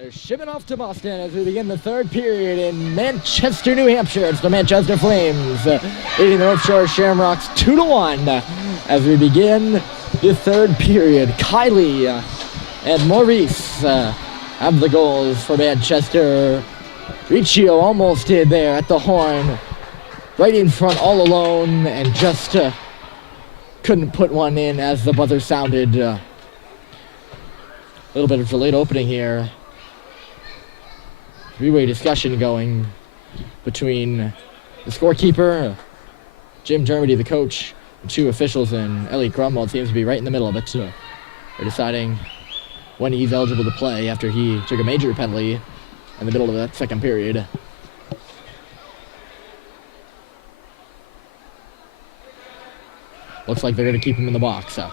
They're shipping off to Boston as we begin the third period in Manchester, New Hampshire. It's the Manchester Flames leading the North Shore Shamrocks 2-1 as we begin the third period. Kylie and Maurice have the goals for Manchester. Riccio almost did there at the horn, right in front all alone, and just couldn't put one in as the buzzer sounded. A little bit of delayed opening here. Three-way discussion going between the scorekeeper, Jim Dermody, the coach, and two officials, and Elliot Grumwald seems to be right in the middle of it. They're deciding when he's eligible to play after he took a major penalty in the middle of that second period. Looks like they're going to keep him in the box. So,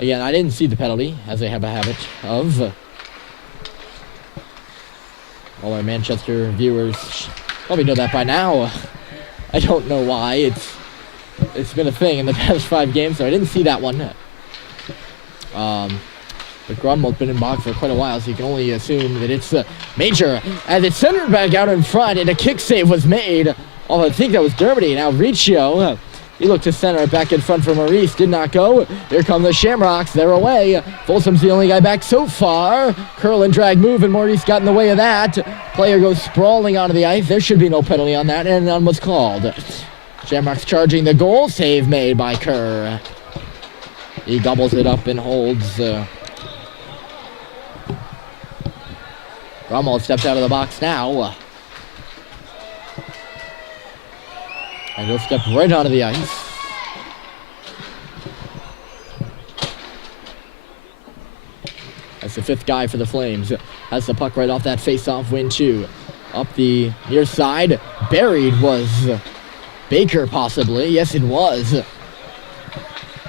again, I didn't see the penalty, as they have a habit of. All our Manchester viewers probably know that by now. I don't know why. It's been a thing in the past 5 games, so I didn't see that one. But Grumwald's been in box for quite a while, so you can only assume that it's major. As it's centered back out in front, and a kick save was made. Oh, I think that was Dermody. Now Riccio, he looked to center it back in front for Maurice. Did not go. Here come the Shamrocks. They're away. Folsom's the only guy back so far. Curl and drag move, and Maurice got in the way of that. Player goes sprawling onto the ice. There should be no penalty on that, and none was called. Shamrocks charging the goal. Save made by Kerr. He gobbles it up and holds. Grumwald steps out of the box now. And he'll step right onto the ice. That's the 5th guy for the Flames. Has the puck right off that face-off, win 2. Up the near side. Buried was Baker, possibly. Yes, it was.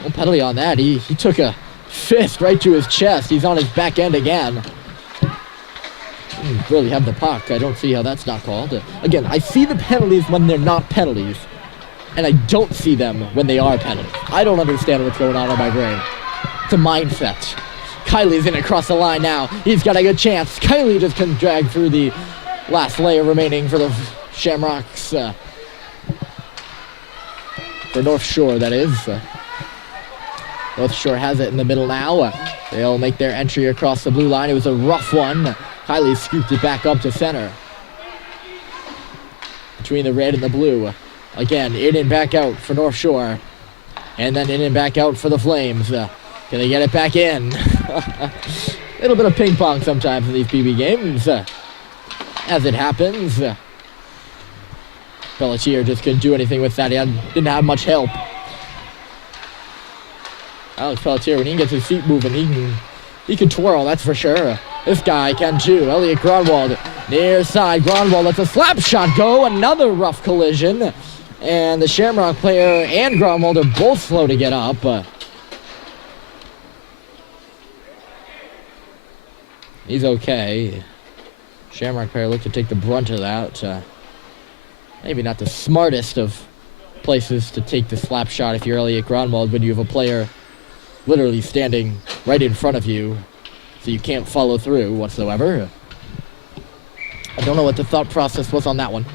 No penalty on that. He took a fist right to his chest. He's on his back end again. Didn't really have the puck. I don't see how that's not called. Again, I see the penalties when they're not penalties, and I don't see them when they are penalties. I don't understand what's going on in my brain. It's a mindset. Kylie's in across the line now. He's got a good chance. Kylie just couldn't drag through the last layer remaining for the Shamrocks. For North Shore, that is. North Shore has it in the middle now. They'll make their entry across the blue line. It was a rough one. Kylie scooped it back up to center. Between the red and the blue. Again, in and back out for North Shore. And then in and back out for the Flames. Can they get it back in? A little bit of ping pong sometimes in these PB games. As it happens. Pelletier just couldn't do anything with that. He didn't have much help. Alex Pelletier, when he gets his feet moving, he can twirl, that's for sure. This guy can too. Elliot Grunwald, near side. Grunwald lets a slap shot go. Another rough collision. And the Shamrock player and Grunwald are both slow to get up. He's okay. Shamrock player looked to take the brunt of that. Maybe not the smartest of places to take the slap shot if you're Elliot Grunwald, when you have a player literally standing right in front of you, so you can't follow through whatsoever. I don't know what the thought process was on that one.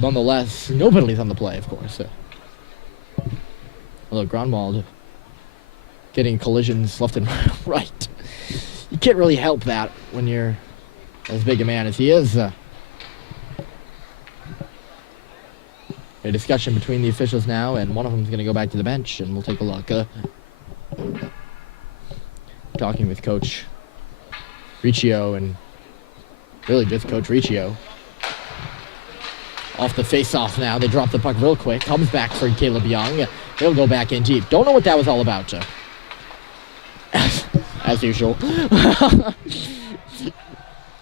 Nonetheless, no penalties on the play, of course. Although Grunwald getting collisions left and right. You can't really help that when you're as big a man as he is. A discussion between the officials now, and one of them is going to go back to the bench, and we'll take a look. Talking with Coach Riccio, and really just Coach Riccio. Off the face-off now. They drop the puck real quick. Comes back for Caleb Young. He'll go back in deep. Don't know what that was all about, as usual.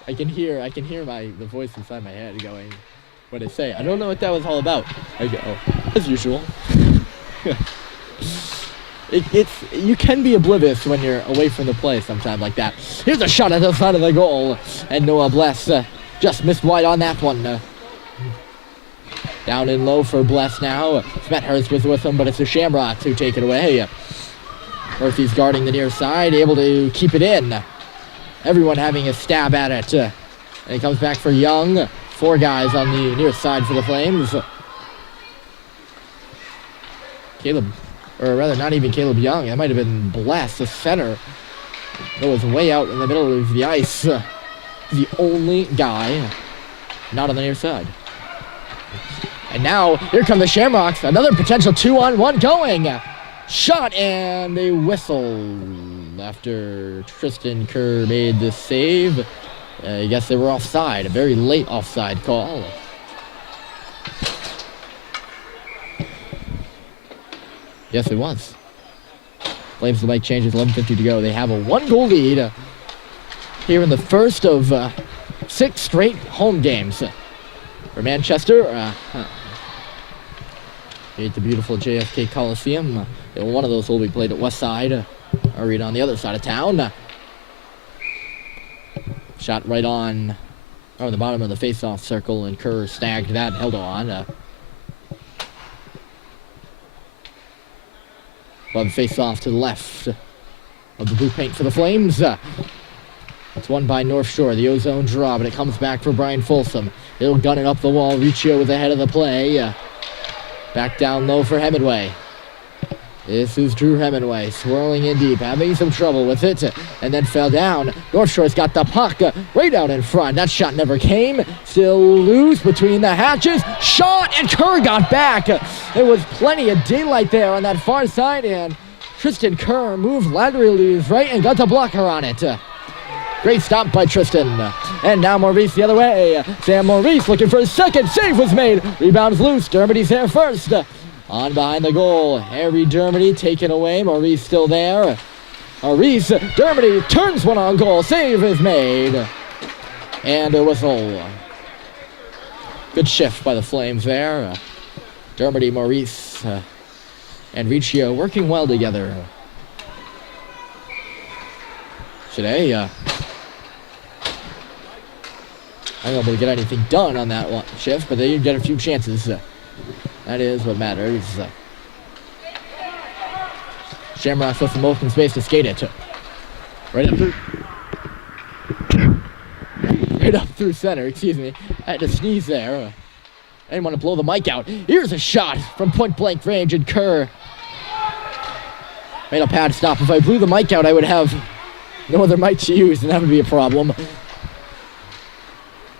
I can hear the voice inside my head going, what I say. I don't know what that was all about. I go, as usual. You can be oblivious when you're away from the play sometime like that. Here's a shot at the side of the goal, and Noah Bless just missed wide on that one. Down in low for Bless now. Smethurst was with him, but it's the Shamrocks who take it away. Murphy's guarding the near side, able to keep it in. Everyone having a stab at it. And he comes back for Young. 4 guys on the near side for the Flames. Caleb, or rather not even Caleb Young. That might have been Bless, the center. That was way out in the middle of the ice. The only guy not on the near side. And now, here come the Shamrocks. Another potential 2-on-1 going. Shot and a whistle after Tristan Kerr made the save. I guess they were offside. A very late offside call. Yes, it was. Flames will make changes, 11:50 to go. They have a 1-goal lead here in the first of 6 straight home games for Manchester. At the beautiful JFK Coliseum. One of those will be played at Westside Arena on the other side of town. Shot right on the bottom of the face-off circle, and Kerr snagged that and held on. Well, face-off to the left of the blue paint for the Flames. It's won by North Shore, the Ozone draw, but it comes back for Brian Folsom. He'll gun it up the wall. Riccio with the head of the play. Back down low for Hemingway. This is Drew Hemingway, swirling in deep, having some trouble with it, and then fell down. North Shore's got the puck right out in front. That shot never came. Still loose between the hatches. Shot, and Kerr got back. There was plenty of daylight there on that far side, and Tristan Kerr moved laterally to his right and got the blocker on it. Great stop by Tristan. And now Maurice the other way. Sam Maurice looking for a second. Save was made. Rebounds loose. Dermody's there first. On behind the goal. Harry Dermody taken away. Maurice still there. Maurice. Dermody turns one on goal. Save is made. And a whistle. Good shift by the Flames there. Dermody, Maurice, and Riccio working well together. Today, I don't know if they get anything done on that one shift, but they did get a few chances. That is what matters. Shamrocks with some open space to skate it. Right up through center, excuse me. I had to sneeze there. I didn't want to blow the mic out. Here's a shot from point blank range, and Kerr made a pad stop. If I blew the mic out, I would have no other mic to use, and that would be a problem.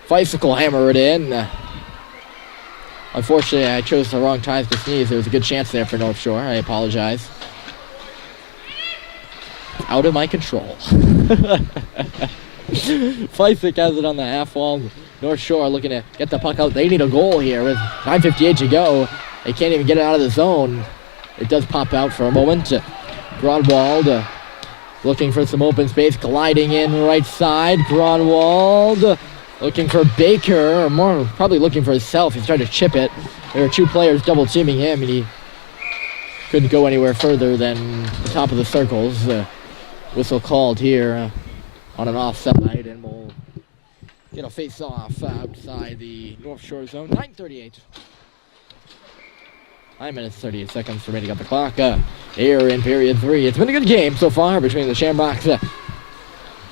Bicycle hammer it in. Unfortunately, I chose the wrong times to sneeze. There was a good chance there for North Shore. I apologize. Out of my control. Feisik has it on the half wall. North Shore looking to get the puck out. They need a goal here with 9:58 to go. They can't even get it out of the zone. It does pop out for a moment. Gronwald looking for some open space, gliding in right side. Gronwald looking for Baker, or more probably looking for himself. He's trying to chip it. There were 2 players double teaming him, and he couldn't go anywhere further than the top of the circles. Whistle called here on an offside, and we'll get a face-off outside the North Shore zone. 9:38. 9 minutes, 38 seconds remaining on the clock here in period 3. It's been a good game so far between the Shamrocks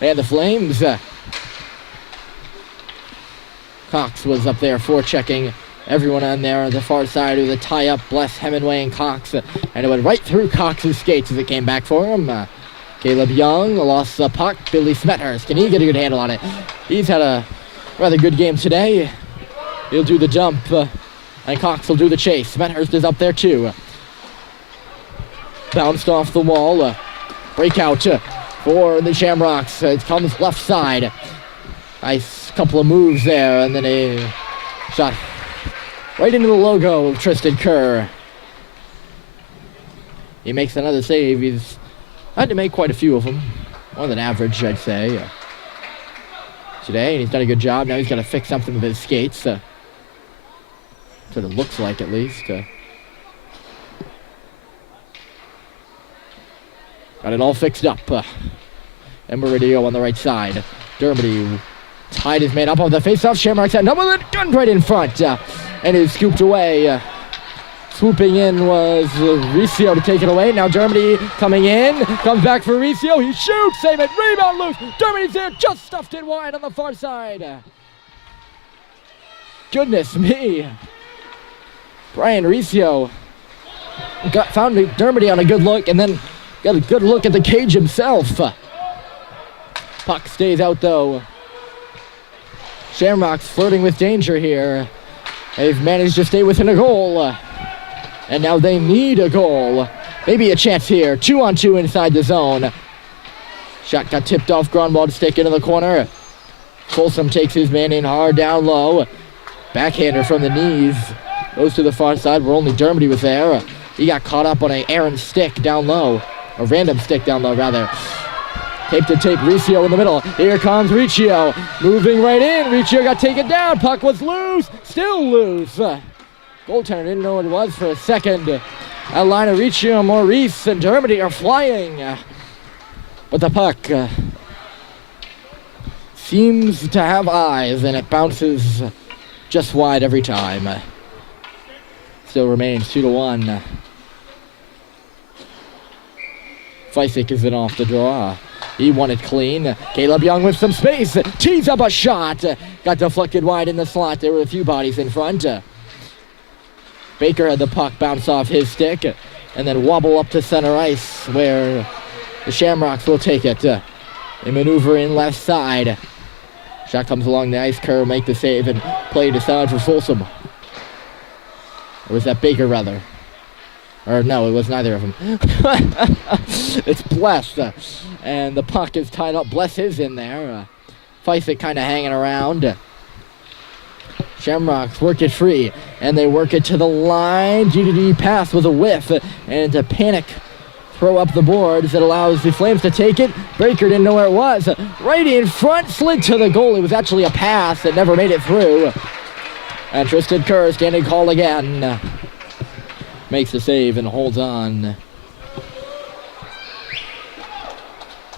and the Flames. Cox was up there forechecking everyone on there on the far side with a tie-up. Bless Hemingway and Cox, and it went right through Cox's skates as it came back for him. Caleb Young lost the puck. Billy Smethurst, can he get a good handle on it? He's had a rather good game today. He'll do the jump, and Cox will do the chase. Smethurst is up there too. Bounced off the wall. Breakout for the Shamrocks. It comes left side. Nice couple of moves there, and then a shot right into the logo of Tristan Kerr. He makes another save. He's had to make quite a few of them. More than average, I'd say. Today, and he's done a good job. Now he's got to fix something with his skates. Sort of looks like, at least. Got it all fixed up. And Meridio on the right side. Dermody tied his man up on the face-off. Shamrocks had another gun right in front. and is scooped away. Swooping in was Riccio to take it away. Now Dermody coming in, comes back for Riccio. He shoots, save it, rebound loose. Dermody's there, just stuffed it wide on the far side. Goodness me. Brian Riccio found Dermody on a good look and then got a good look at the cage himself. Puck stays out though. Shamrocks flirting with danger here. They've managed to stay within a goal. And now they need a goal. Maybe a chance here. 2-on-2 inside the zone. Shot got tipped off. Grunwald stick into the corner. Folsom takes his man in hard down low. Backhander from the knees. Goes to the far side where only Dermody was there. He got caught up on an errant stick down low. A random stick down low, rather. Tape to tape, Riccio in the middle. Here comes Riccio. Moving right in. Riccio got taken down. Puck was loose. Still loose. Goaltender didn't know what it was for a second. That line of Riccio, Maurice, and Dermody are flying. But the puck seems to have eyes, and it bounces just wide every time. Still remains 2-1. Feisik is in off the draw. He won it clean. Caleb Young with some space. Tees up a shot. Got deflected wide in the slot. There were a few bodies in front. Baker had the puck bounce off his stick and then wobble up to center ice where the Shamrocks will take it. They maneuver in left side. Shot comes along the ice curve, make the save, and play aside for Folsom. Or was that Baker, rather? Or no, it was neither of them. It's Bless. And the puck is tied up. Bless is in there. Feisik kind of hanging around. Shamrocks work it free, and they work it to the line. GDD pass with a whiff, and a panic throw up the boards that allows the Flames to take it. Baker didn't know where it was. Right in front, slid to the goal. It was actually a pass that never made it through. And Tristan Kerr standing call again. Makes the save and holds on.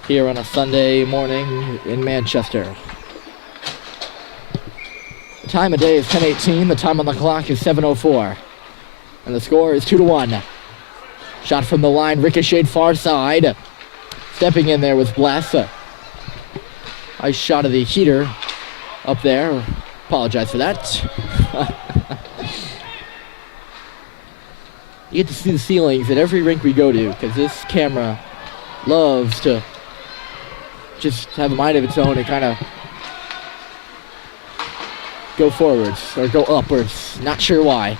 Here on a Sunday morning in Manchester. The time of day is 10:18. The time on the clock is 7:04. And the score is 2-1. Shot from the line, ricocheted far side. Stepping in there was Bless. Nice shot of the heater up there. Apologize for that. You get to see the ceilings at every rink we go to because this camera loves to just have a mind of its own and kind of go forwards or go upwards. Not sure why.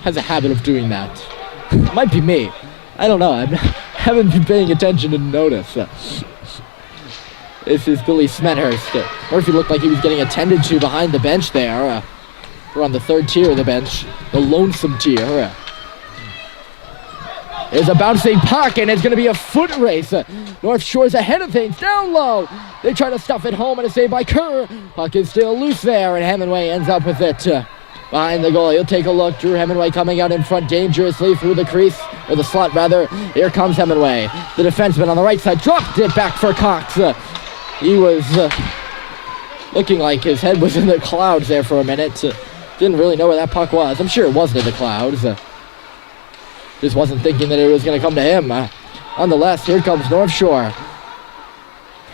Has a habit of doing that. Might be me. I don't know. I haven't been paying attention to notice. This is Billy Smethurst. Murphy looked like he was getting attended to behind the bench there. We're on the third tier of the bench. The lonesome tier. There's a bouncing puck, and it's going to be a foot race. North Shore's ahead of things, down low. They try to stuff it home, and a save by Kerr. Puck is still loose there, and Hemingway ends up with it behind the goal. He'll take a look. Drew Hemingway coming out in front dangerously through the crease, or the slot rather. Here comes Hemingway. The defenseman on the right side dropped it back for Cox. He was looking like his head was in the clouds there for a minute. Didn't really know where that puck was. I'm sure it wasn't in the clouds. Just wasn't thinking that it was going to come to him. Nonetheless, here comes North Shore.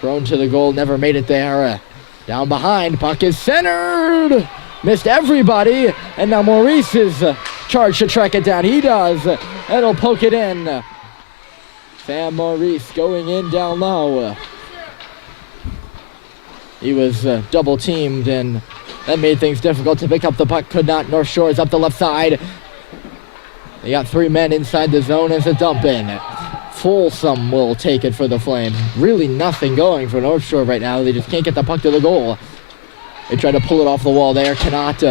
Thrown to the goal, never made it there. Down behind, puck is centered. Missed everybody, and now Maurice is charged to track it down. He does, and he'll poke it in. Sam Maurice going in down low. He was double teamed, and that made things difficult to pick up the puck. Could not. North Shore is up the left side. They got three men inside the zone as a dump in. Folsom will take it for the Flames. Really nothing going for North Shore right now. They just can't get the puck to the goal. They try to pull it off the wall there. Cannot.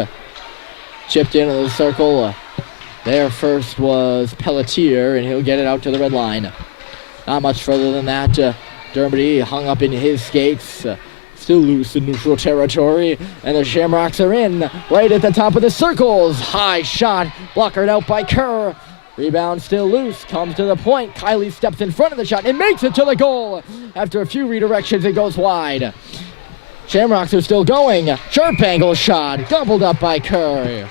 Chipped into the circle. There first was Pelletier, and he'll get it out to the red line. Not much further than that. Dermody hung up in his skates. Still loose in neutral territory, and the Shamrocks are in right at the top of the circles. High shot, blockered out by Kerr. Rebound still loose, comes to the point. Kiley steps in front of the shot and makes it to the goal. After a few redirections, it goes wide. Shamrocks are still going. Sharp angle shot, doubled up by Kerr.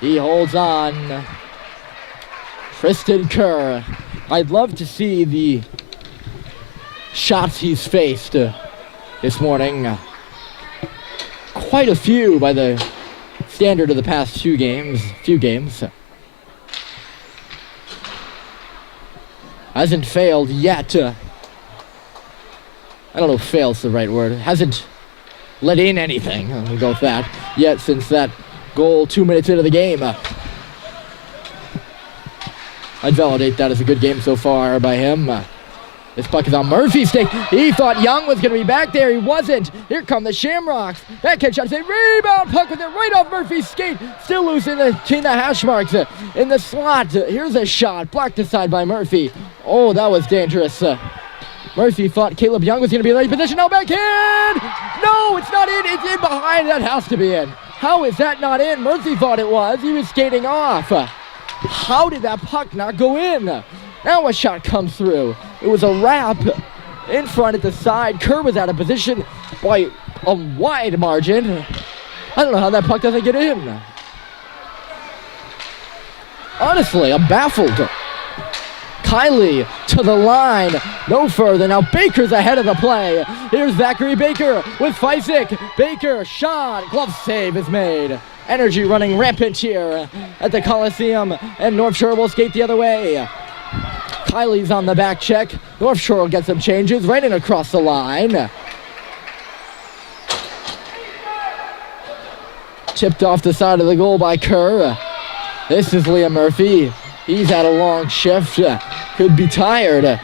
He holds on. Tristan Kerr. I'd love to see the shots he's faced this morning. Quite a few by the standard of the past few games. Hasn't failed yet. I don't know if fail's the right word. Hasn't let in anything. We'll go with that. Yet since that goal 2 minutes into the game. I'd validate that as a good game so far by him. This puck is on Murphy's stick. He thought Young was going to be back there. He wasn't. Here come the Shamrocks. Backhand shot. Rebound puck with it right off Murphy's skate. Still loose between the hash marks in the slot. Here's a shot. Blocked aside by Murphy. Oh, that was dangerous. Murphy thought Caleb Young was going to be in the right position. Now backhand. No, it's not in. It's in behind. That has to be in. How is that not in? Murphy thought it was. He was skating off. How did that puck not go in? Now a shot comes through. It was a wrap in front at the side. Kerr was out of position by a wide margin. I don't know how that puck doesn't get in. Honestly, I'm baffled. Kylie to the line. No further. Now Baker's ahead of the play. Here's Zachary Baker with Feisik. Baker, shot. Glove save is made. Energy running rampant here at the Coliseum. And North Shore will skate the other way. Kylie's on the back check. North Shore will get some changes right in across the line. Tipped off the side of the goal by Kerr. This is Liam Murphy. He's had a long shift. Could be tired.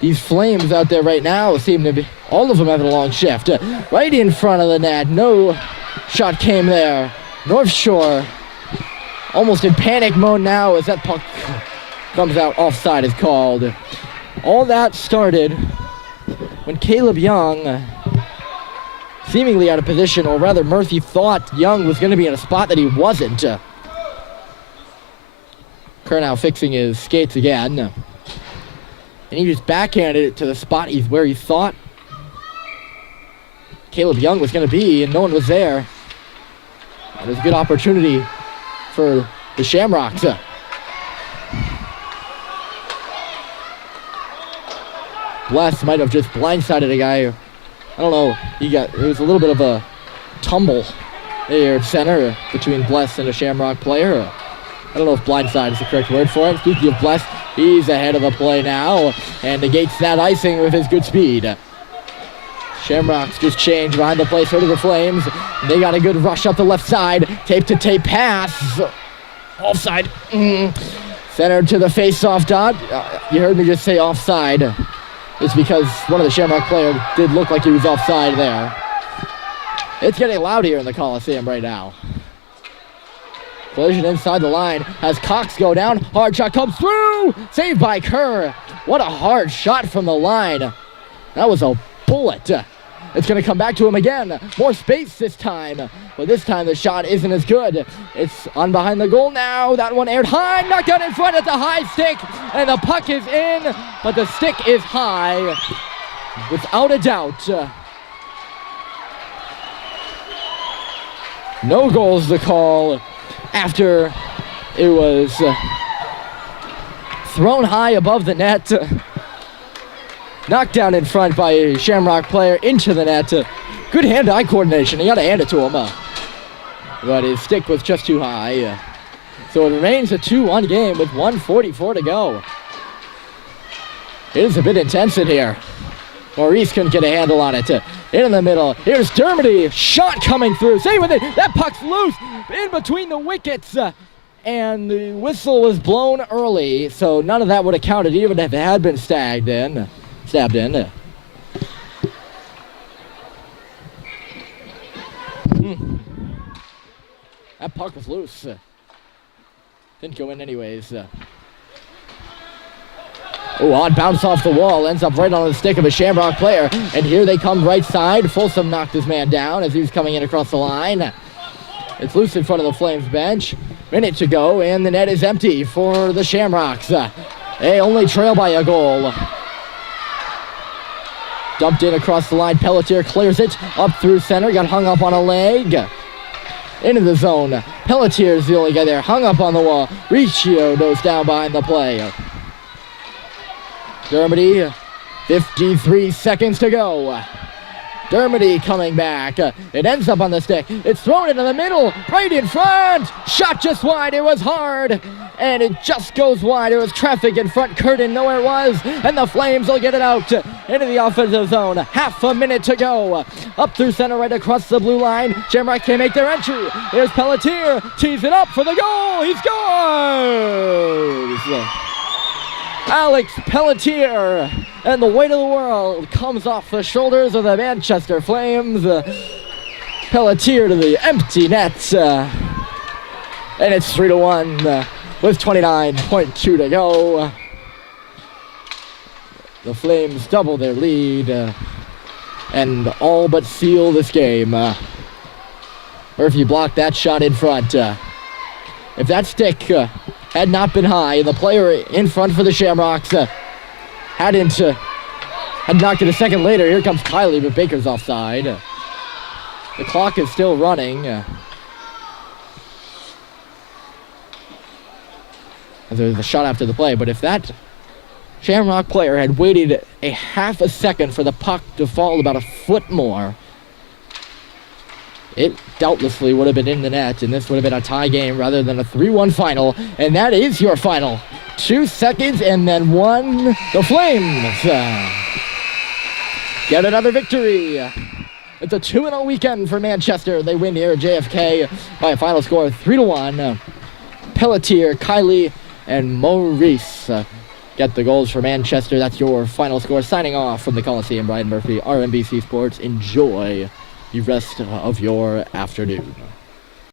These Flames out there right now seem to be, all of them having a long shift. Right in front of the net. No shot came there. North Shore almost in panic mode now as that puck comes out. Offside is called. All that started when Caleb Young, seemingly out of position, or rather Murphy thought Young was going to be in a spot that he wasn't. Kerr now fixing his skates again. And he just backhanded it to the spot where he thought Caleb Young was going to be, and no one was there. It was a good opportunity for the Shamrocks. Bless might have just blindsided a guy. I don't know. It was a little bit of a tumble there at center between Bless and a Shamrock player. I don't know if blindside is the correct word for it. Speaking of Bless, he's ahead of the play now and negates that icing with his good speed. Shamrocks just changed behind the play, so do the Flames. They got a good rush up the left side. Tape-to-tape pass. Offside. Centered to the face-off dot. You heard me just say offside. It's because one of the Shamrock players did look like he was offside there. It's getting loud here in the Coliseum right now. Collision inside the line has Cox go down. Hard shot comes through. Saved by Kerr. What a hard shot from the line. That was a bullet. It's going to come back to him again. More space this time. But this time the shot isn't as good. It's on behind the goal now. That one aired high. Knocked out in front at the high stick. And the puck is in. But the stick is high. Without a doubt. No goals to call after it was thrown high above the net. Knocked down in front by a Shamrock player into the net. Good hand-eye coordination. You got to hand it to him. But his stick was just too high. So it remains a 2-1 game with 1:44 to go. It is a bit intense in here. Maurice couldn't get a handle on it. In the middle. Here's Dermody. Shot coming through. Save with it. That puck's loose in between the wickets. And the whistle was blown early. So none of that would have counted even if it had been stabbed in. That puck was loose. Didn't go in anyways. Odd bounce off the wall. Ends up right on the stick of a Shamrock player. And here they come right side. Folsom knocked his man down as he was coming in across the line. It's loose in front of the Flames bench. Minute to go, and the net is empty for the Shamrocks. They only trail by a goal. Dumped in across the line. Pelletier clears it up through center. Got hung up on a leg. into the zone. Pelletier's the only guy there, hung up on the wall. Riccio goes down behind the play. Dermody, 53 seconds to go. Dermody coming back. It ends up on the stick. It's thrown into the middle, right in front. Shot just wide. It was hard. And it just goes wide. It was traffic in front. Curtin know where it was. And the Flames will get it out into the offensive zone. Half a minute to go. Up through center, right across the blue line. Shamrocks can make their entry. Here's Pelletier. Tees it up for the goal. He scores! Alex Pelletier, and the weight of the world comes off the shoulders of the Manchester Flames. Pelletier to the empty net, and it's 3-1 with 29.2 to go. The Flames double their lead and all but seal this game. Murphy blocked that shot in front. If that stick had not been high, and the player in front for the Shamrocks had knocked it a second later. Here comes Kylie, but Baker's offside. The clock is still running. There's a shot after the play, but if that Shamrock player had waited a half a second for the puck to fall about a foot more, it doubtlessly would have been in the net, and this would have been a tie game rather than a 3-1 final. And that is your final. 2 seconds and then one. The Flames get another victory. It's a 2-0 weekend for Manchester. They win here at JFK by a final score of 3-1. Pelletier, Kylie, and Maurice get the goals for Manchester. That's your final score. Signing off from the Coliseum, Brian Murphy, RMBC Sports. Enjoy the rest of your afternoon.